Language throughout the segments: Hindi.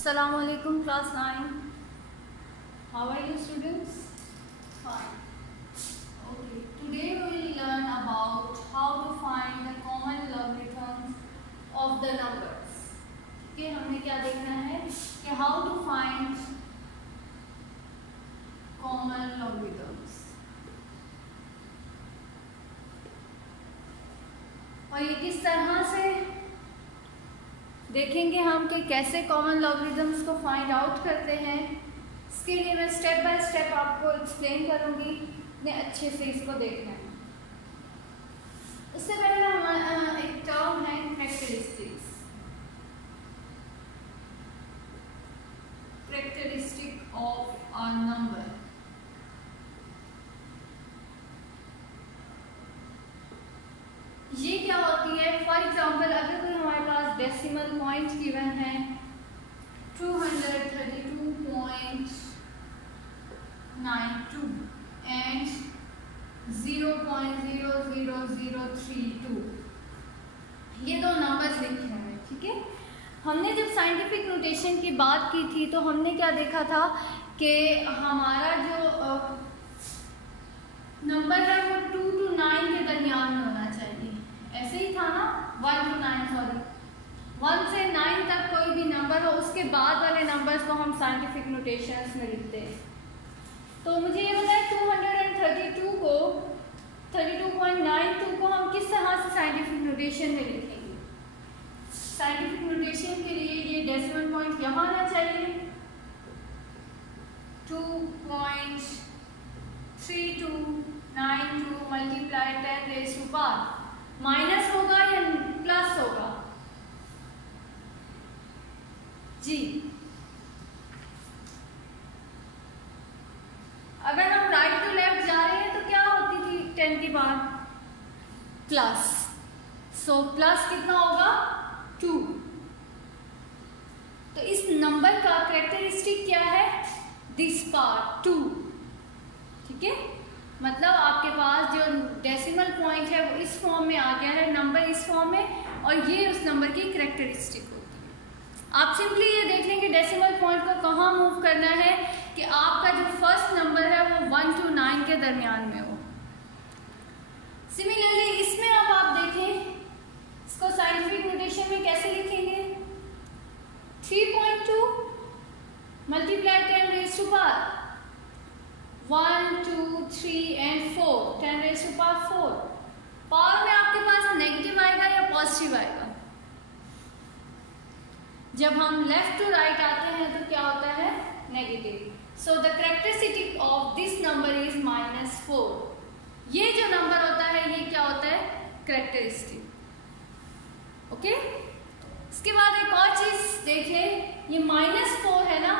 Assalamualaikum class 9. How are you students? Fine. Okay. Today we will learn about how to find the common logarithms of the numbers. Okay, हमने क्या देखना है कि how to find common logarithms. और ये किस तरह से देखेंगे हम कि कैसे कॉमन लॉगरिथम्स को फाइंड आउट करते हैं। इसके लिए मैं स्टेप बाय स्टेप आपको एक्सप्लेन करूंगी, इतने अच्छे से इसको देखना है। उससे पहले हमारा एक टर्म है characteristics. Characteristic of a number. ये क्या होती है? फॉर एग्जाम्पल अगर कोई हमारे पास डेसिमल पॉइंट गिवन है 232.92 एंड 0.00032, ये दो नंबर्स लिखे हैं, ठीक है। हमने जब साइंटिफिक नोटेशन की बात की थी तो हमने क्या देखा था कि हमारा जो नंबर है वो 2 to 9 के दरमियान में होना चाहिए। ऐसे ही था ना, 1 to 9, सॉरी 1 से 9 तक कोई भी नंबर हो, उसके बाद वाले नंबर्स को हम साइंटिफिक नोटेशंस में लिखते हैं। तो मुझे ये बताएं 232 को 32.92 को हम किस तरह से साइंटिफिक नोटेशन में लिखेंगे? साइंटिफिक नोटेशन के लिए ये डेसिमल पॉइंट यहाँ आना चाहिए, 2.3292 multiply 10 raise to power. Minus होगा या प्लस होगा? जी, अगर हम राइट टू लेफ्ट जा रहे हैं तो क्या होती थी 10 की पावर प्लस, सो प्लस कितना होगा 2। तो इस नंबर का कैरेक्टरिस्टिक क्या है? दिस पार्ट 2, ठीक है। मतलब आपके पास जो डेसिमल पॉइंट है वो इस फॉर्म में आ गया है, नंबर इस फॉर्म में, और ये उस नंबर की कैरेक्टरिस्टिक होती है। आप सिंपली ये देख लें कि डेसिमल पॉइंट को कहाँ मूव करना है कि आपका जो फर्स्ट नंबर है वो 1 to 9 के दरमियान में हो। सिमिलरली इसमें अब आप देखें, इसको साइंटिफिक नोटेशन में कैसे लिखेंगे? 3.2 multiply 10 raise to power 1, 2, 3 and 4, 10 raise to power 4। Power में आपके पास नेगेटिव आएगा या पॉजिटिव आएगा? जब हम लेफ्ट टू राइट आते हैं तो क्या होता है? Negative. So the characteristic of this number is -4। ये जो नंबर होता है ये क्या होता है? कैरेक्टरिस्टिक। ओके, इसके बाद एक और चीज देखें, ये -4 है ना,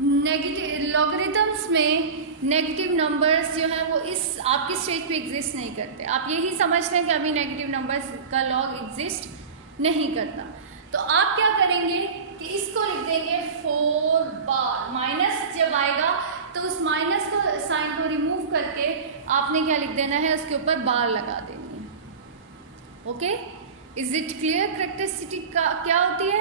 नेगेटिव लॉगरिथम्स में नेगेटिव नंबर्स जो हैं वो इस आपकी स्टेज पे एग्जिस्ट नहीं करते। आप यही समझ लें कि अभी नेगेटिव नंबर्स का लॉग एग्जिस्ट नहीं करता। तो आप क्या करेंगे कि इसको लिख देंगे 4 बार। माइनस जब आएगा तो उस माइनस को साइन को रिमूव करके आपने क्या लिख देना है? उसके ऊपर बार लगा देनी है। Okay, is it clear? Characteristic का क्या होती है?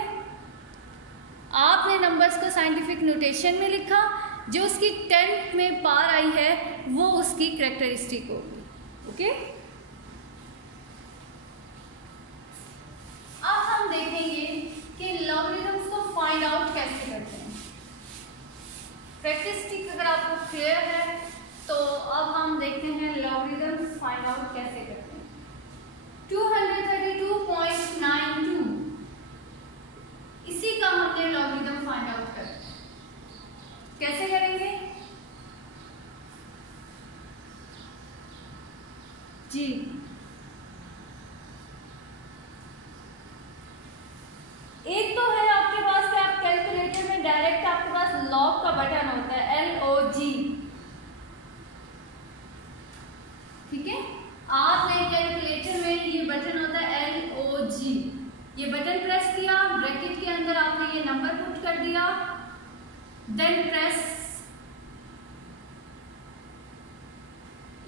आपने नंबर्स को साइंटिफिक नोटेशन में लिखा, जो उसकी 10th में पावर आई है वो उसकी कैरेक्टरिस्टिक होगी। ओके, अब हम देखेंगे कि लॉगरिथम्स को फाइंड आउट कैसे करते हैं। कैरेक्टरिस्टिक अगर आपको क्लियर है तो अब हम देखते हैं लॉगरिथम्स फाइंड आउट कैसे करते हैं। 232.92 इसी का हमने लॉगरिथम फाइंड आउट करना है। कैसे करेंगे जी? एक तो है आपके पास कि आप कैलकुलेटर में डायरेक्ट आपके पास लॉग का बटन होता है, LOG, ठीक है। आपने कैलकुलेटर में ये बटन होता है LOG, ये बटन प्रेस किया, ब्रैकेट के अंदर आपने ये नंबर पुट कर दिया, देन प्रेस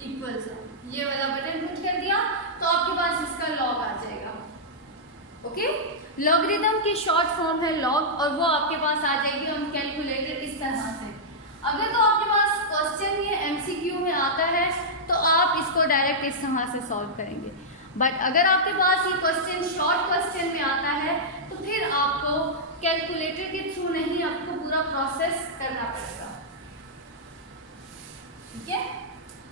इक्वल साइन, ये वाला बटन पुट कर दिया तो आपके पास इसका लॉग आ जाएगा। ओके, लॉगरिथम की शॉर्ट फॉर्म है लॉग, और वो आपके पास आ जाएगी ऑन कैलकुलेटर इस तरह से। अगर तो आपके पास क्वेश्चन ये एमसीक्यू में आता है तो आप इसको डायरेक्ट इस तरह से सॉल्व करेंगे, बट अगर आपके पास ये क्वेश्चन शॉर्ट क्वेश्चन में आता है तो फिर आपको कैलकुलेटर के थ्रू नहीं, आपको पूरा प्रोसेस करना पड़ेगा। ठीक है,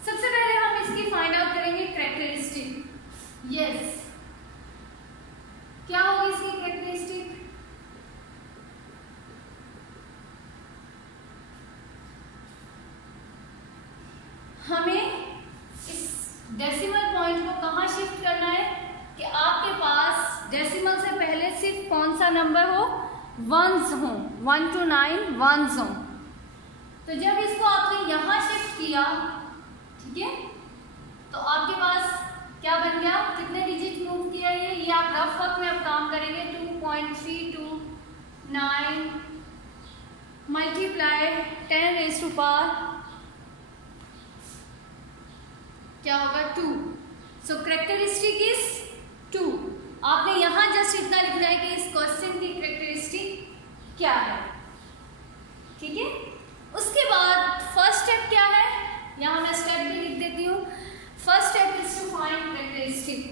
सबसे पहले हम इसकी फाइंड आउट करेंगे कैरेक्टरिस्टिक। यस, क्या होगी इसकी कैरेक्टरिस्टिक? हमें इस डेसिमल पॉइंट को कहाँ शिफ्ट करना है कि आपके पास डेसिमल से पहले सिर्फ कौन सा नंबर हो, वंस हो, 1 to 9 वंस हो। तो जब इसको आपने यहाँ शिफ्ट किया, ठीक है, तो आपके पास क्या बन गया, कितने डिजिट मूव किया ये आप रफ वर्क में अब काम करेंगे। 2.329 मल्टीप्लाई 10 रेज़ टू पावर क्या होगा 2। सो कैरेक्टरिस्टिक इज 2। आपने यहां जस्ट इतना लिखना है कि इस क्वेश्चन की कैरेक्टरिस्टिक क्या है। ठीक है, उसके बाद फर्स्ट स्टेप क्या है, यहां मैं स्टेप भी लिख देती हूं। First step is to find characteristic.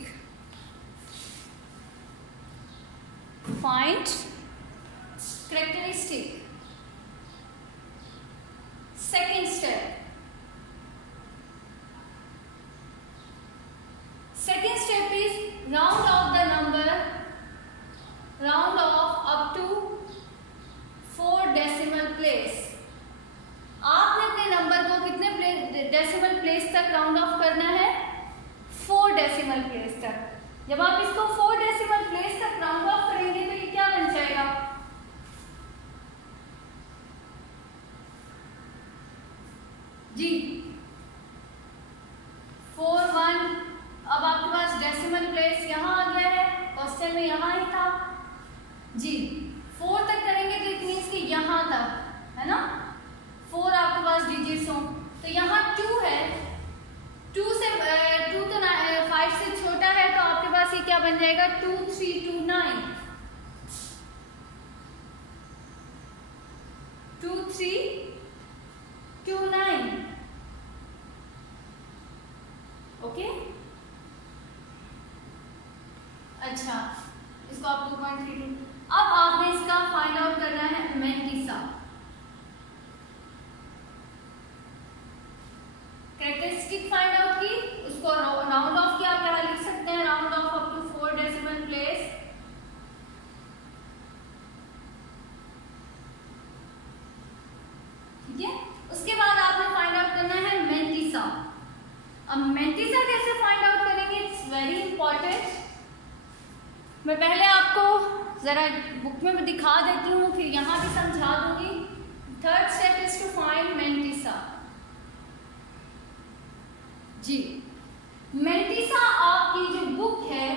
Find characteristic. Second step, second step is round off the number, round off up to 4 decimal place। आपने अपने नंबर को कितने डेसिमल प्लेस तक राउंड ऑफ करना है, 4 डेसिमल प्लेस तक। जब आप इसको 4 डेसिमल प्लेस तक राउंड ऑफ करेंगे तो ये क्या बन जाएगा, जी 4 1। अब आपके पास डेसिमल प्लेस यहाँ आ गया है, क्वेश्चन में यहाँ ही था जी। 4 तक करेंगे तो इट मीन्स कि यहाँ तक है ना, 4 आपके पास डिजिट्स हो। तो यहाँ 2 है, 2 तो 5 से छोटा है, तो आपके पास ये क्या बन जाएगा 2329। 2329 ओके। अच्छा, इसको आप 2.32। अब आपने इसका फाइंड आउट करना है मैंटिसा। कैरेक्टरिस्टिक फाइंड आउट की, उसको राउंड ऑफ किया, क्या लिख सकते हैं, round off up to 4 decimal place. ठीक है, उसके बाद आपने फाइंड आउट करना है मैंटिसा। अब मैंटिसा कैसे फाइंड आउट करेंगे, इट्स वेरी इंपॉर्टेंट। मैं पहले आपको जरा बुक में दिखा देती हूँ, फिर यहाँ भी समझा दूंगी। Third step is to find mantissa. जी, मैंटिसा आपकी जो बुक है,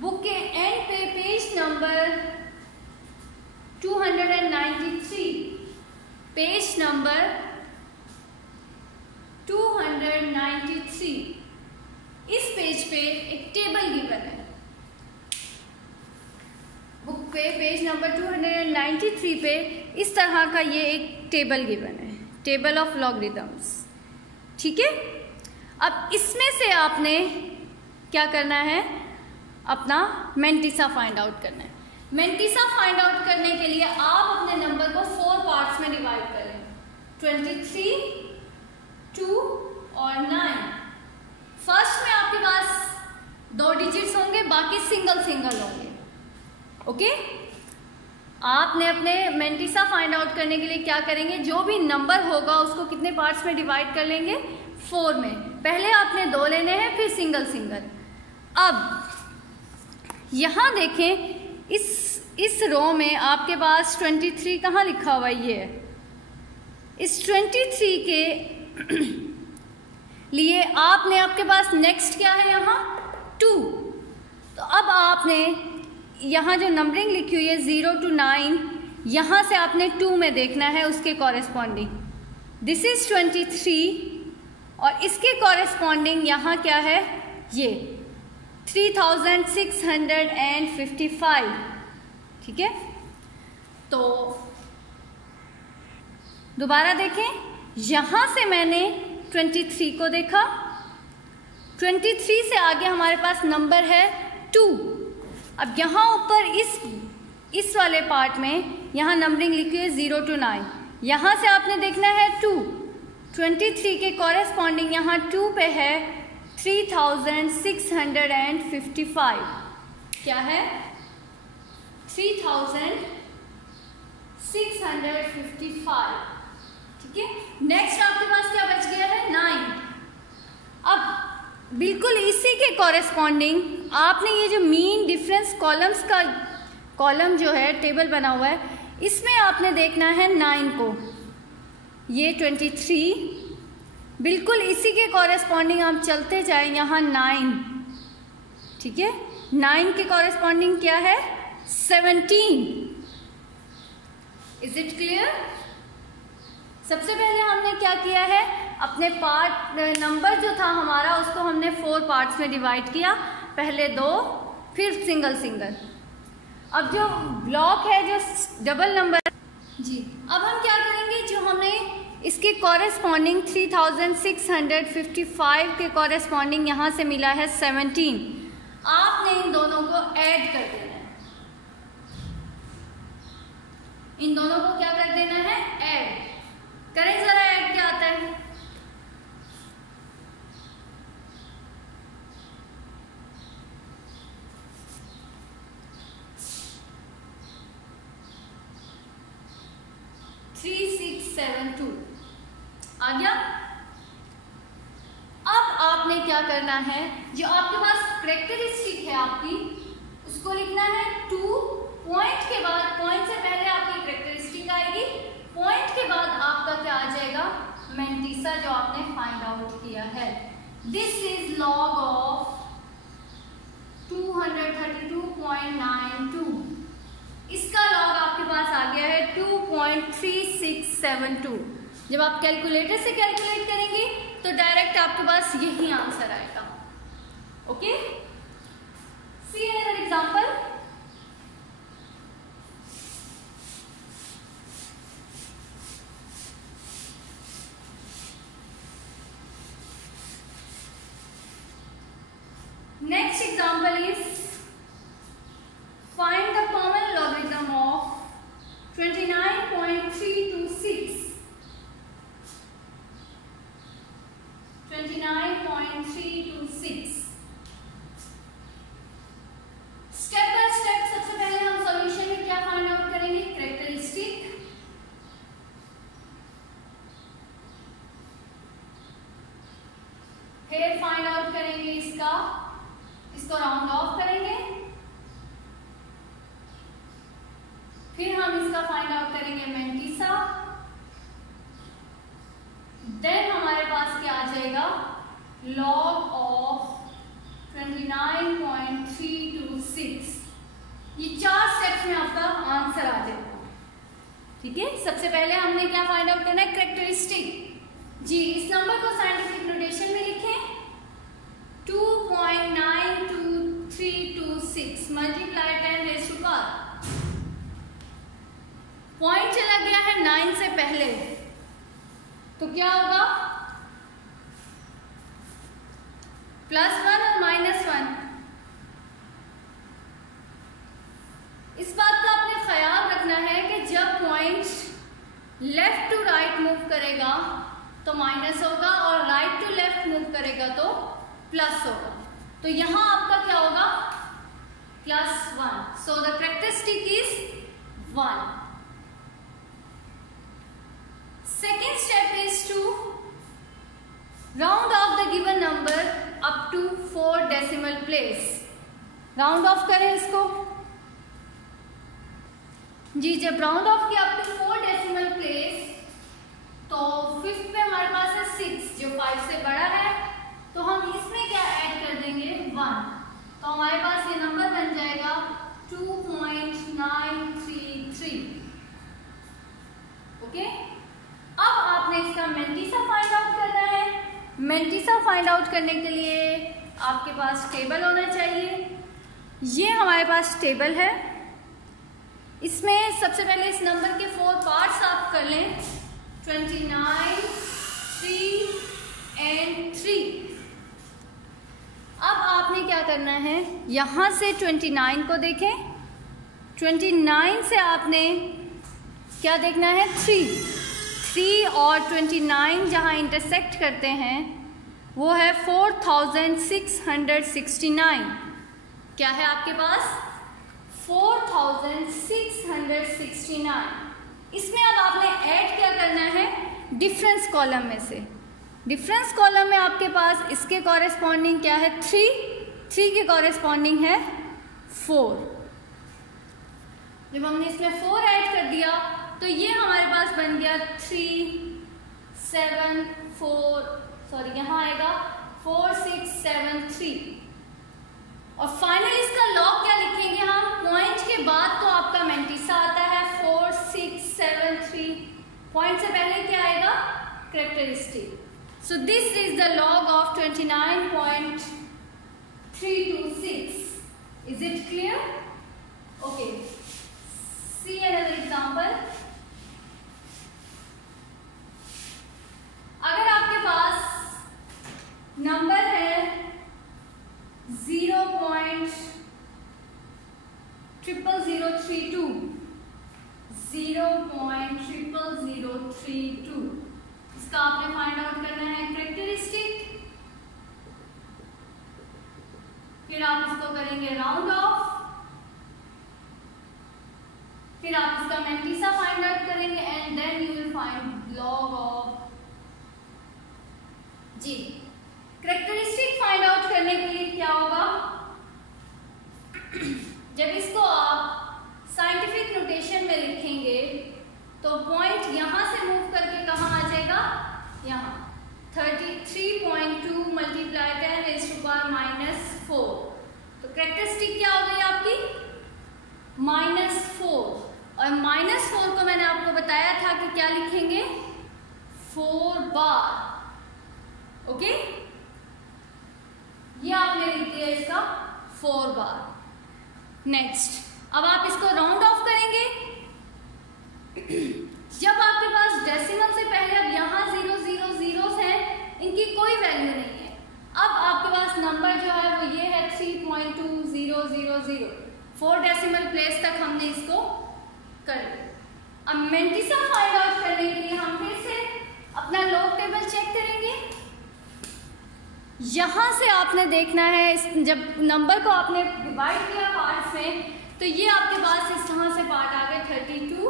बुक के एंड पे पेज नंबर 293, पेज नंबर 293, इस पेज पे एक टेबल गिवन है। बुक पे पेज नंबर 293 पे इस तरह का ये एक टेबल गिवन है, टेबल ऑफ लॉगरिथम्स। ठीक है, अब इसमें से आपने क्या करना है, अपना मैंटिसा फाइंड आउट करना है। मैंटिसा फाइंड आउट करने के लिए आप अपने नंबर को 4 पार्ट्स में डिवाइड करें, 23, 2 और 9। फर्स्ट में आपके पास 2 डिजिट्स होंगे, बाकी सिंगल सिंगल होंगे। ओके, आपने अपने मैंटिसा फाइंड आउट करने के लिए क्या करेंगे, जो भी नंबर होगा उसको कितने पार्ट्स में डिवाइड कर लेंगे, 4 में। पहले आपने 2 लेने हैं, फिर सिंगल सिंगल। अब यहाँ देखें, इस रो में आपके पास 23 कहाँ लिखा हुआ है, ये है। इस 23 के लिए आपने, आपके पास नेक्स्ट क्या है यहाँ 2। तो अब आपने यहाँ जो नंबरिंग लिखी हुई है 0 to 9, यहाँ से आपने 2 में देखना है उसके कॉरेस्पॉन्डिंग। दिस इज 23 और इसके कॉरेस्पॉन्डिंग यहाँ क्या है, ये 3655। ठीक है, तो दोबारा देखें, यहाँ से मैंने 23 को देखा, 23 से आगे हमारे पास नंबर है 2। अब यहाँ ऊपर इस वाले पार्ट में यहाँ नंबरिंग लिखी है 0 to 9। यहाँ से आपने देखना है 2, 23 के कॉरेस्पॉन्डिंग यहाँ 2 पे है 3655। क्या है? 3655। ठीक है, नेक्स्ट आपके पास क्या बच गया है? 9। अब बिल्कुल इसी के कॉरेस्पॉन्डिंग आपने ये जो मीन डिफरेंस कॉलम्स का कॉलम जो है टेबल बना हुआ है, इसमें आपने देखना है 9 को। ये 23, बिल्कुल इसी के कॉरेस्पॉन्डिंग आप चलते जाएं, यहाँ 9। ठीक है, 9 के कॉरेस्पॉन्डिंग क्या है? 17। Is it clear? सबसे पहले हमने क्या किया है, अपने पार्ट नंबर जो था हमारा उसको हमने 4 पार्ट्स में डिवाइड किया, पहले 2 फिर सिंगल सिंगल। अब जो ब्लॉक है जो डबल नंबर जी, अब हम क्या करेंगे, जो हमने इसके कॉरेस्पॉन्डिंग 3655 के कॉरेस्पॉन्डिंग यहाँ से मिला है 17, आपने इन दोनों को ऐड कर देना है। इन दोनों को क्या कर देना है? ऐड करें जरा, ऐड क्या आता है? आ गया। अब आपने क्या करना है, जो आपके पास कैरेक्टरिस्टिक है आपकी, उसको लिखना है 2 पॉइंट के बाद, पॉइंट से पहले आपकी कैरेक्टरिस्टिक आएगी, पॉइंट के बाद आपका क्या आ जाएगा? मेंटिसा, जो आपने फाइंड आउट किया है। This is log of 232.92। इसका लॉग आपके पास आ गया है 2.3672। जब आप कैलकुलेटर से कैलकुलेट करेंगे तो डायरेक्ट आपके पास यही आंसर आएगा। Okay, see another example. Next example is find the common logarithm of 29.326। 29.326। Step by step सबसे पहले हम सॉल्यूशन में क्या फाइंड आउट करेंगे? कैरेक्टरिस्टिक, फिर फाइंड आउट करेंगे इसको राउंड ऑफ करेंगे, फिर हम इसका फाइंड आउट करेंगे मेंटिसा, देन हमारे पास क्या आ जाएगा? Log of 29.326। ये 4 स्टेप्स में आपका आंसर आ जाएगा। ठीक है, सबसे पहले हमने क्या फाइंड आउट करना है? कैरेक्टरिस्टिक। जी, इस नंबर को साइंटिफिक नोटेशन में लिखें, 2.92326 मल्टीप्लाई 10⁻⁴। पॉइंट चला गया है 9 से पहले, तो क्या होगा? +1 और -1। इस बात का आपने ख्याल रखना है कि जब point left to right move करेगा तो माइनस होगा, और राइट टू लेफ्ट मूव करेगा तो प्लस होगा। तो यहां आपका क्या होगा? +1। So the characteristic is 1। Second step is to round off the given number up to 4 decimal place। Round of करें इसको जी। जब राउंड ऑफ किया अप टू 4 decimal place, तो 5th पे हमारे पास है 6, जो 5 से बड़ा है, तो हम इसमें क्या ऐड कर देंगे? 1। तो हमारे पास ये नंबर बन जाएगा 2.933। ओके, अब आपने इसका मेंटिसा फाइंड आउट करना है। मेंटिसा फाइंड आउट करने के लिए आपके पास टेबल होना चाहिए। ये हमारे पास टेबल है, इसमें सबसे पहले इस नंबर के 4 पार्ट्स आप कर लें, 29, 3 एंड 3। अब आपने क्या करना है, यहाँ से 29 को देखें, 29 से आपने क्या देखना है, 3 और 29 जहाँ इंटरसेक्ट करते हैं वो है 4669। क्या है आपके पास, 4669। इसमें अब आपने ऐड क्या करना है, डिफरेंस कॉलम में से। डिफरेंस कॉलम में आपके पास इसके कॉरेस्पॉन्डिंग क्या है, 3 के कॉरेस्पॉन्डिंग है 4। जब हमने इसमें 4 ऐड कर दिया तो ये हमारे पास बन गया 3 7 4, सॉरी यहाँ आएगा 4 6 7 3। और फाइनल इसका लॉग क्या लिखेंगे हम, पॉइंट के बाद तो आपका मैंटिसा आता है 4 6 7 3, पॉइंट से पहले क्या आएगा, characteristic. So this is the log of 29.326. Is it clear? Okay. See another example. अगर आपके पास नंबर है 0.00032, 0.00032, इसका आपने फाइंड आउट करना है कैरेक्टरिस्टिक, फिर आप इसको करेंगे राउंड ऑफ, फिर आप इसका मैंटिसा फाइंड आउट करेंगे and then you will find log of G. Characteristic find out करने के लिए क्या होगा, जब इसको आप साइंटिफिक नोटेशन में लिखेंगे तो पॉइंट यहां से मूव करके कहां आ जाएगा, यहाँ 33.2 मल्टीप्लाई 10⁻⁻⁴। तो कैरेक्टरिस्टिक क्या हो गई आपकी, -4। और -4 को मैंने आपको बताया था कि क्या लिखेंगे, 4 बार। ओके, ये आपने लिख दिया इसका 4 बार। नेक्स्ट, अब आप इसको राउंड ऑफ करेंगे। जब आपके पास डेसिमल से पहले अब यहाँ 0 0 0 हैं, इनकी कोई वैल्यू नहीं है। अब आपके पास नंबर जो है वो ये है 3.2000। 4 डेसिमल प्लेस तक हमने इसको कर लिया। अब मैंटिसा फाइंड आउट करने के लिए हम फिर से अपना लॉग टेबल चेक करेंगे। यहाँ से आपने देखना है, जब नंबर को आपने डिवाइड किया पार्ट्स में, तो ये आपके पास इस तरह से पार्ट आ गए 32,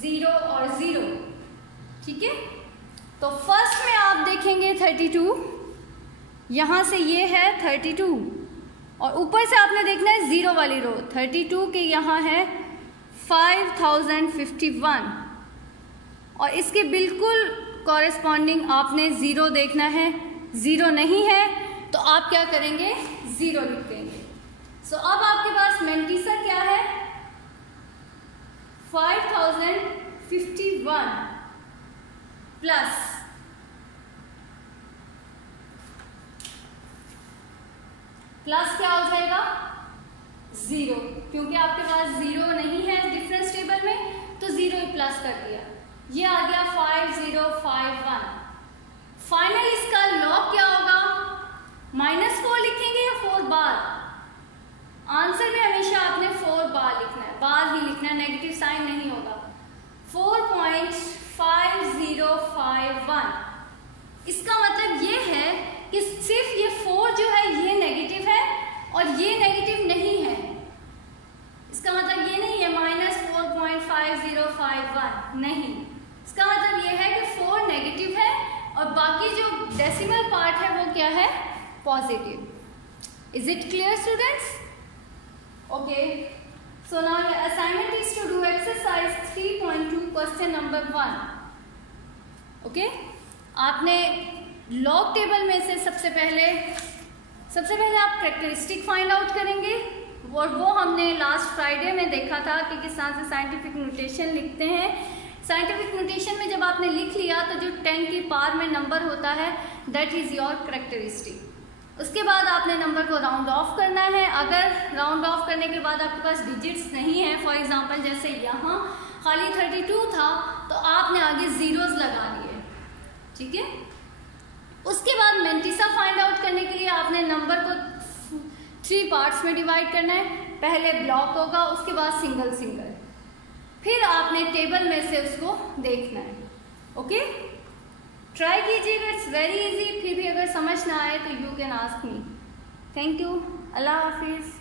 0 और 0। ठीक है, तो फर्स्ट में आप देखेंगे 32, यहाँ से ये है 32 और ऊपर से आपने देखना है 0 वाली रो, 32 के यहाँ है 5051 और इसके बिल्कुल कॉरेस्पॉन्डिंग आपने 0 देखना है। 0 नहीं है तो आप क्या करेंगे, 0 लिख देंगे। सो अब आपके पास मैंटिसा क्या है, 5051 प्लस क्या हो जाएगा, 0, क्योंकि आपके पास 0 नहीं है डिफरेंस टेबल में तो 0 ही प्लस कर दिया, ये आ गया 5051। फाइनल इसका लॉग क्या होगा, -4 लिखेंगे या 4 बार। आंसर में हमेशा आपने 4 बार लिखना है, बार ही लिखना है, नेगेटिव साइन नहीं होगा। 4.5051, इसका मतलब ये है कि सिर्फ ये 4 जो है ये नेगेटिव है और ये नेगेटिव नहीं है। इसका मतलब ये नहीं है -4.5051 नहीं, इसका मतलब ये है कि 4 नेगेटिव है और बाकी जो डेसिमल पार्ट है वो क्या है, positive. Is it clear students? Okay, so now your assignment is to do exercise 3.2 question number 1। Okay, आपने लॉग टेबल में से सबसे पहले आप कैरेक्टरिस्टिक फाइंड आउट करेंगे और वो हमने लास्ट फ्राइडे में देखा था कि किस तरह से साइंटिफिक नोटेशन लिखते हैं। साइंटिफिक नोटेशन में जब आपने लिख लिया तो जो 10 की पावर में नंबर होता है दैट इज योर कैरेक्टरिस्टिक। उसके बाद आपने नंबर को राउंड ऑफ करना है। अगर राउंड ऑफ करने के बाद आपके पास डिजिट्स नहीं है, फॉर एग्जांपल जैसे यहाँ खाली 32 था तो आपने आगे जीरोस लगा लिए, ठीक है। उसके बाद मेंटिसा फाइंड आउट करने के लिए आपने नंबर को 3 पार्ट्स में डिवाइड करना है। पहले ब्लॉक होगा, उसके बाद सिंगल सिंगल, फिर आपने टेबल में से उसको देखना है। ओके, ट्राई कीजिएगा, इट्स वेरी इजी। फिर भी अगर समझ ना आए तो you can ask me. Thank you, अल्लाह हाफिज़।